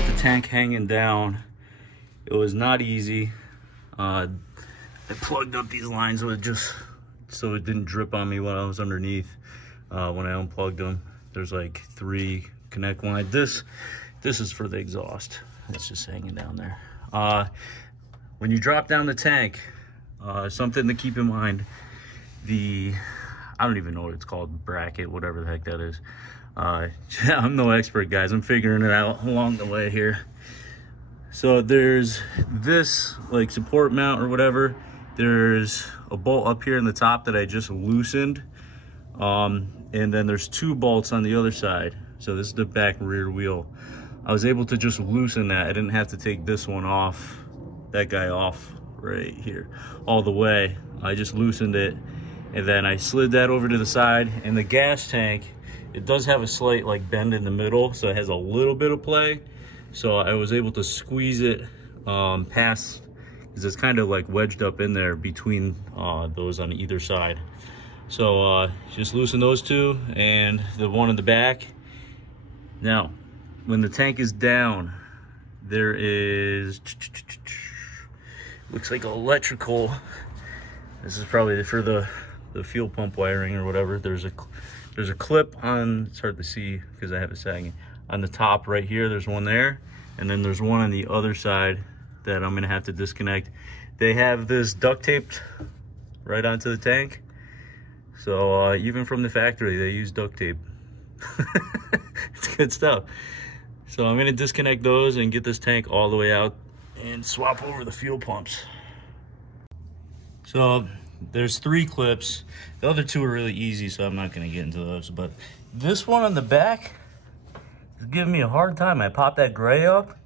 got the tank hanging down. It was not easy. I plugged up these lines so it didn't drip on me when I was underneath. When I unplugged them, there's like 3 connect lines. This is for the exhaust. It's just hanging down there. When you drop down the tank, something to keep in mind, I don't even know what it's called, bracket, whatever the heck that is. I'm no expert, guys. I'm figuring it out along the way here. So there's this like support mount or whatever. There's a bolt up here in the top that I just loosened. And then there's 2 bolts on the other side. So this is the back rear wheel. I was able to just loosen that. I didn't have to take this one off, that guy off right here, all the way. I just loosened it. And then I slid that over to the side. And the gas tank, it does have a slight like bend in the middle, so it has a little bit of play. So I was able to squeeze it past, because it's kind of like wedged up in there between those on either side. So just loosen those 2 and the one in the back. Now, when the tank is down, there is, looks like electrical. This is probably for the fuel pump wiring or whatever. There's a clip on, it's hard to see because I have it sagging, on the top right here. There's one there, and then there's one on the other side that I'm gonna have to disconnect. They have this duct taped right onto the tank. So even from the factory, they use duct tape. It's good stuff. So I'm gonna disconnect those and get this tank all the way out and swap over the fuel pumps. So there's 3 clips. The other 2 are really easy, so I'm not gonna get into those. But this one on the back is giving me a hard time. I popped that gray up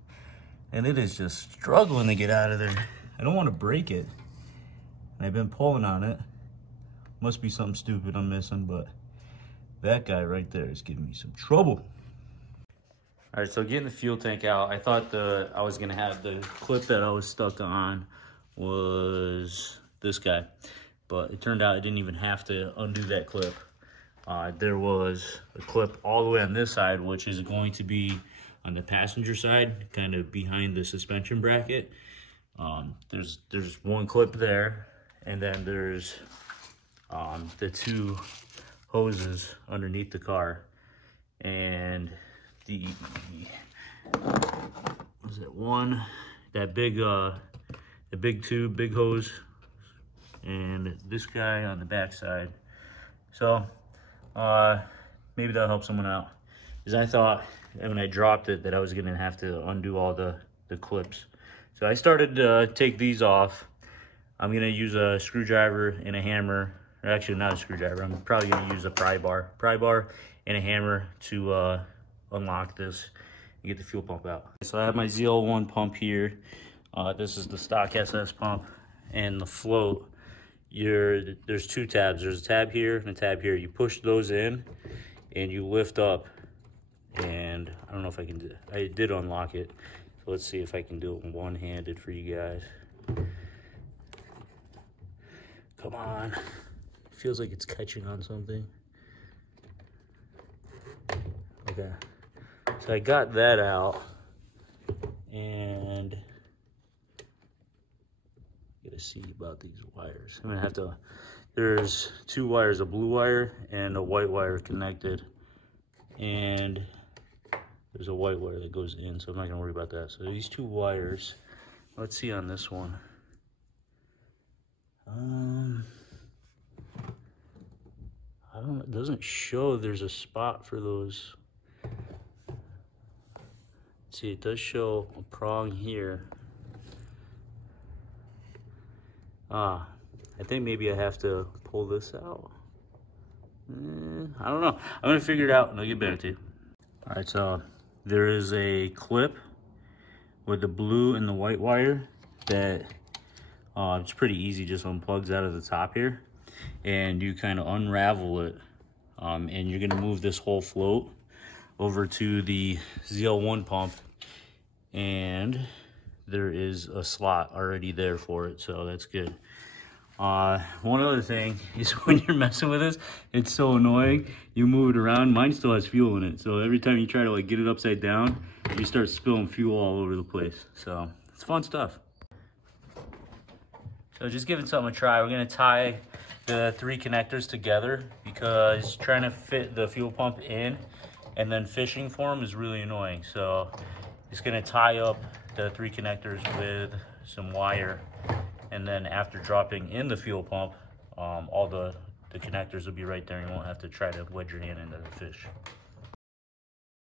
and it is just struggling to get out of there. I don't want to break it. And I've been pulling on it. Must be something stupid I'm missing, but that guy right there is giving me some trouble. All right, so getting the fuel tank out, I thought I was gonna have the clip that I was stuck on was this guy, but it turned out I didn't even have to undo that clip. There was a clip all the way on this side, which is going to be on the passenger side, kind of behind the suspension bracket. There's one clip there, and then there's the 2 hoses underneath the car, and the big tube, big hose, and this guy on the back side. So maybe that'll help someone out, because I thought when I dropped it that I was gonna have to undo all the clips. So I started to take these off. I'm gonna use a screwdriver and a hammer, or actually not a screwdriver, I'm probably gonna use a pry bar and a hammer to unlock this and get the fuel pump out. So I have my ZL1 pump here. This is the stock SS pump, and the float, there's 2 tabs. There's a tab here and a tab here. You push those in and you lift up, and I don't know if I can do it. I did unlock it, so let's see if I can do it one-handed for you guys. Come on. Feels like it's catching on something. Okay, so I got that out, and gotta see about these wires. I'm gonna have to, there's 2 wires, a blue wire and a white wire connected, and there's a white wire that goes in, so I'm not gonna worry about that. So these 2 wires, let's see on this one. I don't know, it doesn't show there's a spot for those. See, it does show a prong here. I think maybe I have to pull this out. I don't know. I'm gonna figure it out and I'll get back to you. All right, so there is a clip with the blue and the white wire that it's pretty easy, just unplugs out of the top here, and you kind of unravel it, and you're gonna move this whole float over to the ZL1 pump, and there is a slot already there for it, so that's good. One other thing is when you're messing with this, it's so annoying. You move it around, mine still has fuel in it, so every time you try to like get it upside down, you start spilling fuel all over the place. So it's fun stuff. So just giving something a try. We're gonna tie the 3 connectors together because trying to fit the fuel pump in and then fishing for them is really annoying. So just gonna tie up the 3 connectors with some wire, and then after dropping in the fuel pump, all the connectors will be right there and you won't have to try to wedge your hand into the fish.